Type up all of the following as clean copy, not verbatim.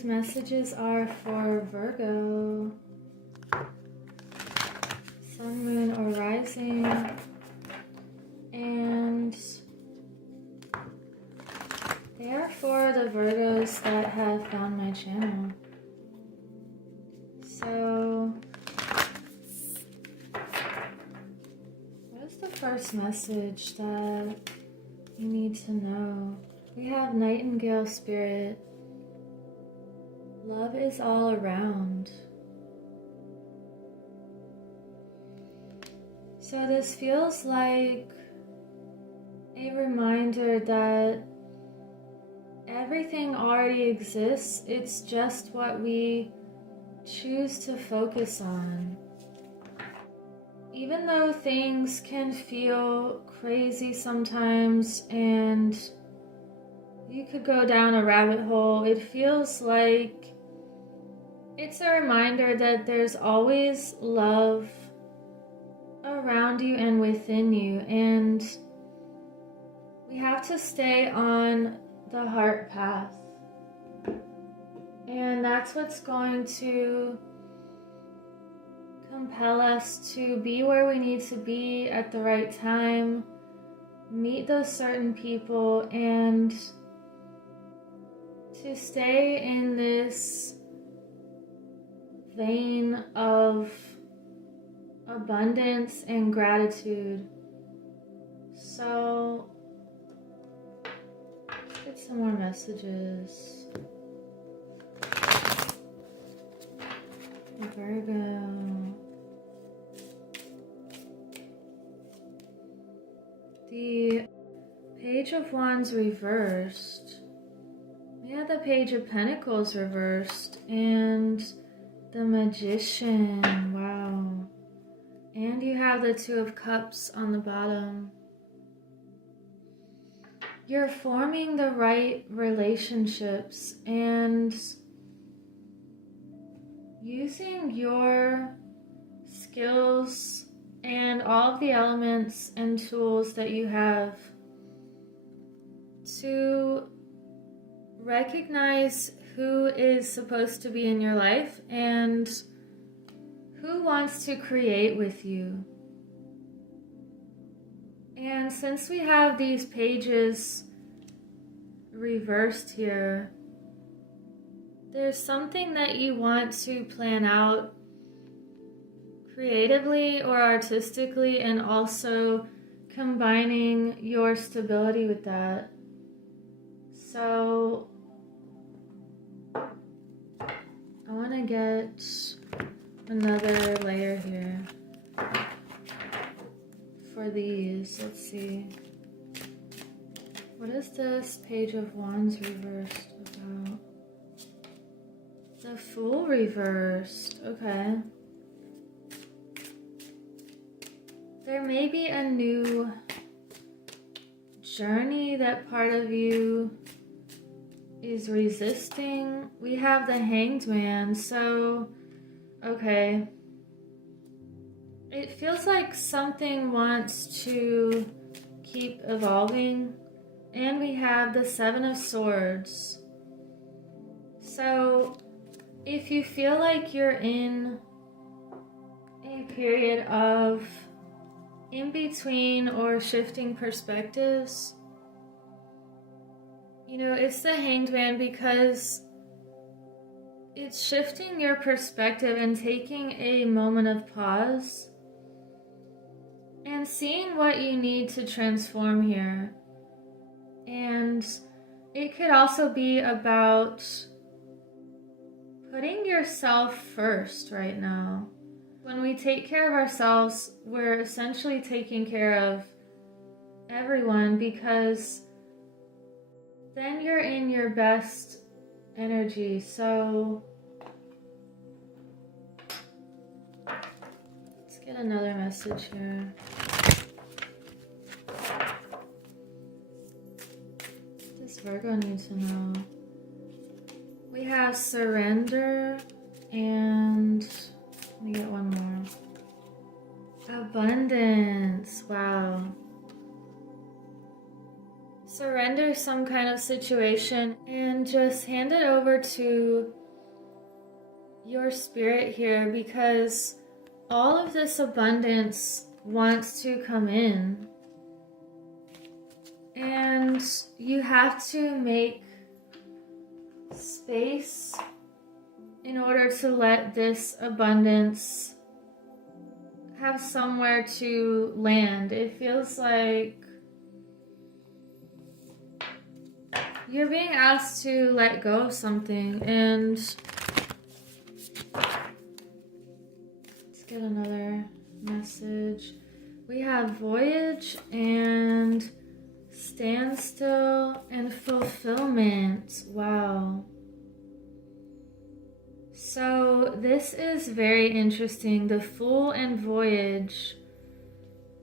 these messages are for Virgo, Sun, Moon, or Rising, and they are for the Virgos that have found my channel. So, what is the first message that you need to know? We have Nightingale Spirit. Love is all around. So this feels like a reminder that everything already exists. It's just what we choose to focus on. Even though things can feel crazy sometimes and you could go down a rabbit hole, it feels like it's a reminder that there's always love around you and within you, and we have to stay on the heart path. And that's what's going to compel us to be where we need to be at the right time, meet those certain people, and to stay in this vein of abundance and gratitude. So, let's get some more messages. Virgo. The Page of Wands reversed. We had the Page of Pentacles reversed and the Magician. Wow. And you have the Two of Cups on the bottom. You're forming the right relationships and using your skills and all of the elements and tools that you have to recognize who is supposed to be in your life and who wants to create with you. And since we have these pages reversed here, there's something that you want to plan out creatively or artistically, and also combining your stability with that. So I want to get another layer here for these. Let's see. What is this Page of Wands reversed about? The Fool reversed. Okay. There may be a new journey that part of you is resisting. We have the Hanged Man. So, okay. It feels like something wants to keep evolving. And we have the Seven of Swords. So, if you feel like you're in a period of in between or shifting perspectives, you know, it's the Hanged Man because it's shifting your perspective and taking a moment of pause and seeing what you need to transform here. And it could also be about putting yourself first right now. When we take care of ourselves, we're essentially taking care of everyone, because then you're in your best energy. So let's get another message here. What does Virgo need to know? We have surrender and let me get one more. Abundance. Wow. surrender some kind of situation and just hand it over to your spirit here, because all of this abundance wants to come in. And you have to make space in order to let this abundance have somewhere to land. It feels like you're being asked to let go of something. And let's get another message. We have voyage and standstill and fulfillment. Wow. So this is very interesting. The Fool and voyage.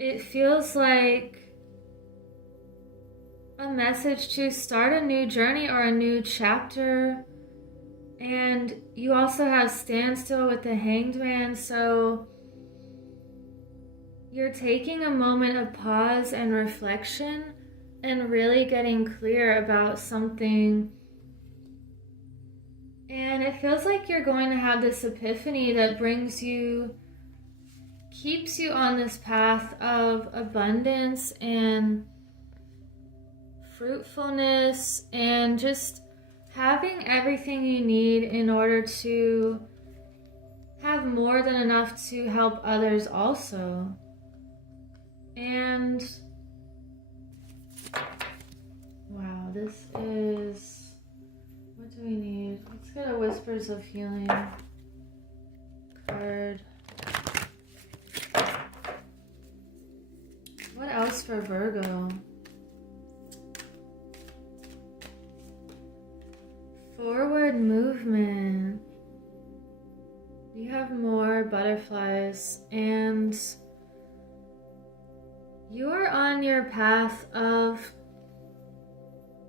It feels like a message to start a new journey or a new chapter. And you also have standstill with the Hanged Man. So you're taking a moment of pause and reflection and really getting clear about something. And it feels like you're going to have this epiphany that keeps you on this path of abundance and fruitfulness and just having everything you need in order to have more than enough to help others also. And wow, this is, what do we need? Let's get a Whispers of Healing card. What else for Virgo? Forward movement. You have more butterflies, and you are on your path of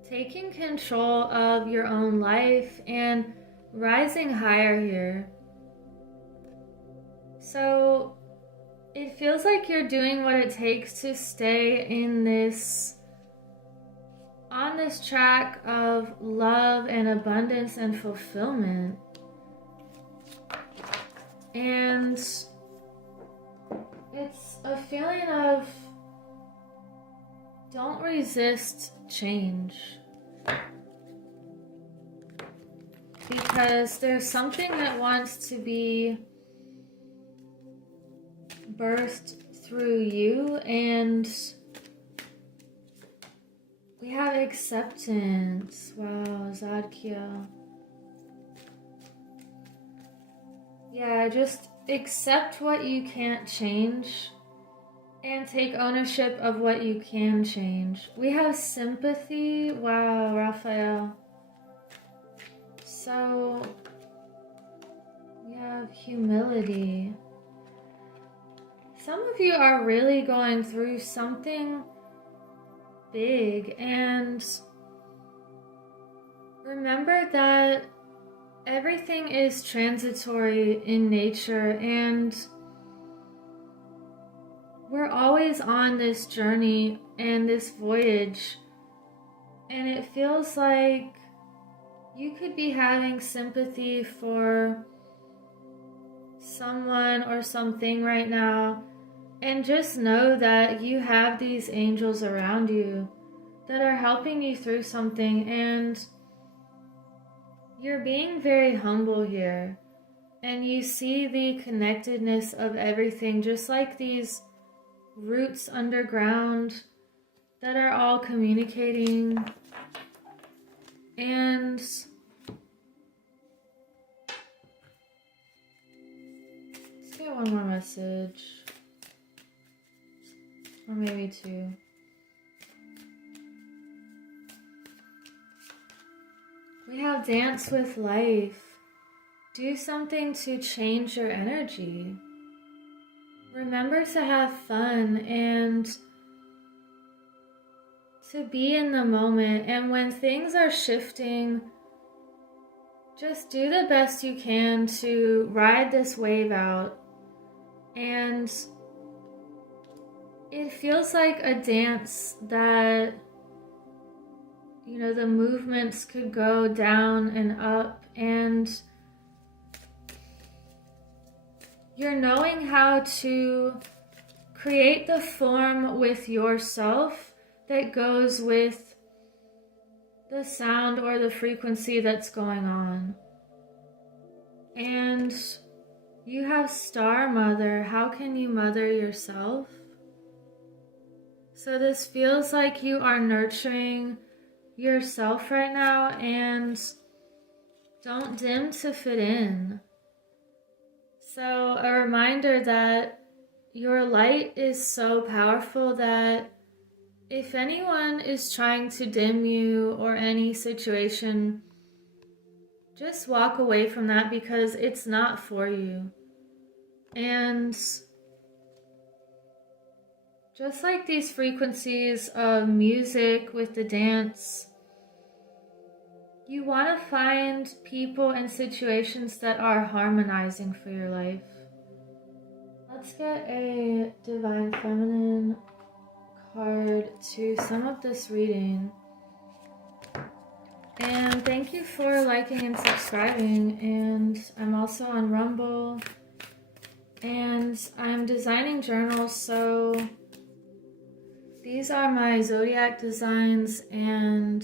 taking control of your own life and rising higher here. So it feels like you're doing what it takes to stay on this track of love and abundance and fulfillment. And it's a feeling of don't resist change, because there's something that wants to be birthed through you. And we have acceptance. Wow, Zadkia. Yeah, just accept what you can't change and take ownership of what you can change. We have sympathy. Wow, Raphael. So we have humility. Some of you are really going through something big, and remember that everything is transitory in nature, and we're always on this journey and this voyage. And it feels like you could be having sympathy for someone or something right now, and just know that you have these angels around you that are helping you through something. And you're being very humble here, and you see the connectedness of everything, just like these roots underground that are all communicating. And let's get one more message, or maybe two. We have dance with life. Do something to change your energy. Remember to have fun and to be in the moment. And when things are shifting, just do the best you can to ride this wave out. And it feels like a dance that the movements could go down and up, and you're knowing how to create the form with yourself that goes with the sound or the frequency that's going on. And you have Star Mother. How can you mother yourself? So this feels like you are nurturing yourself right now, and don't dim to fit in. So a reminder that your light is so powerful that if anyone is trying to dim you or any situation, just walk away from that, because it's not for you. And just like these frequencies of music with the dance, you want to find people and situations that are harmonizing for your life. Let's get a Divine Feminine card to sum up this reading. And thank you for liking and subscribing. And I'm also on Rumble. And I'm designing journals, so these are my zodiac designs, and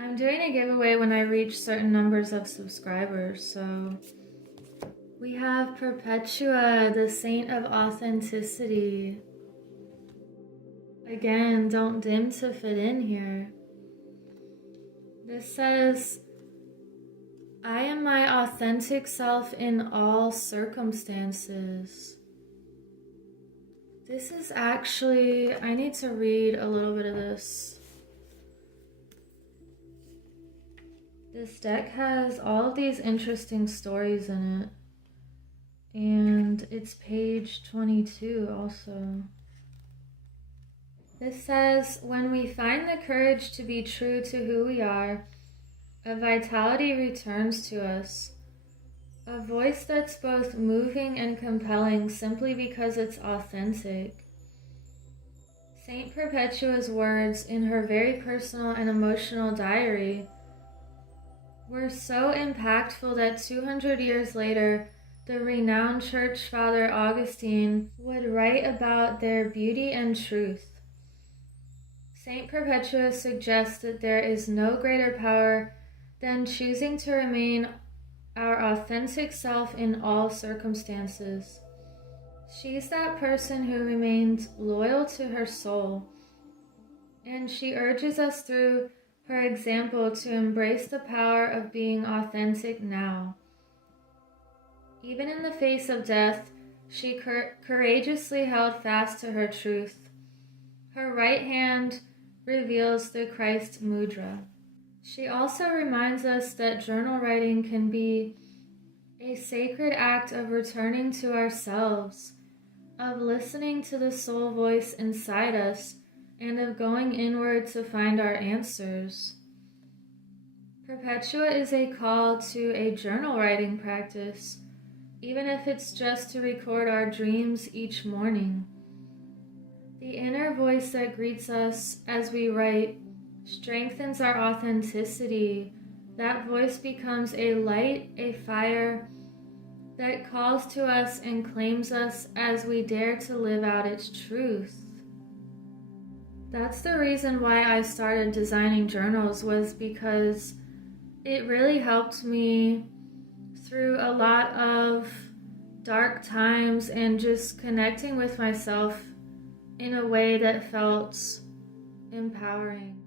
I'm doing a giveaway when I reach certain numbers of subscribers. So we have Perpetua, the Saint of Authenticity. Again, don't dim to fit in here. This says, I am my authentic self in all circumstances. This is actually, I need to read a little bit of this. This deck has all of these interesting stories in it. And it's page 22 also. This says, when we find the courage to be true to who we are, a vitality returns to us. A voice that's both moving and compelling simply because it's authentic. Saint Perpetua's words in her very personal and emotional diary were so impactful that 200 years later, the renowned church father Augustine would write about their beauty and truth. Saint Perpetua suggests that there is no greater power than choosing to remain our authentic self in all circumstances. She's that person who remains loyal to her soul, and she urges us through her example to embrace the power of being authentic now. Even in the face of death, she courageously held fast to her truth. Her right hand reveals the Christ mudra. She also reminds us that journal writing can be a sacred act of returning to ourselves, of listening to the soul voice inside us, and of going inward to find our answers. Perpetua is a call to a journal writing practice, even if it's just to record our dreams each morning. The inner voice that greets us as we write strengthens our authenticity. That voice becomes a light, a fire that calls to us and claims us as we dare to live out its truth. That's the reason why I started designing journals, was because it really helped me through a lot of dark times and just connecting with myself in a way that felt empowering.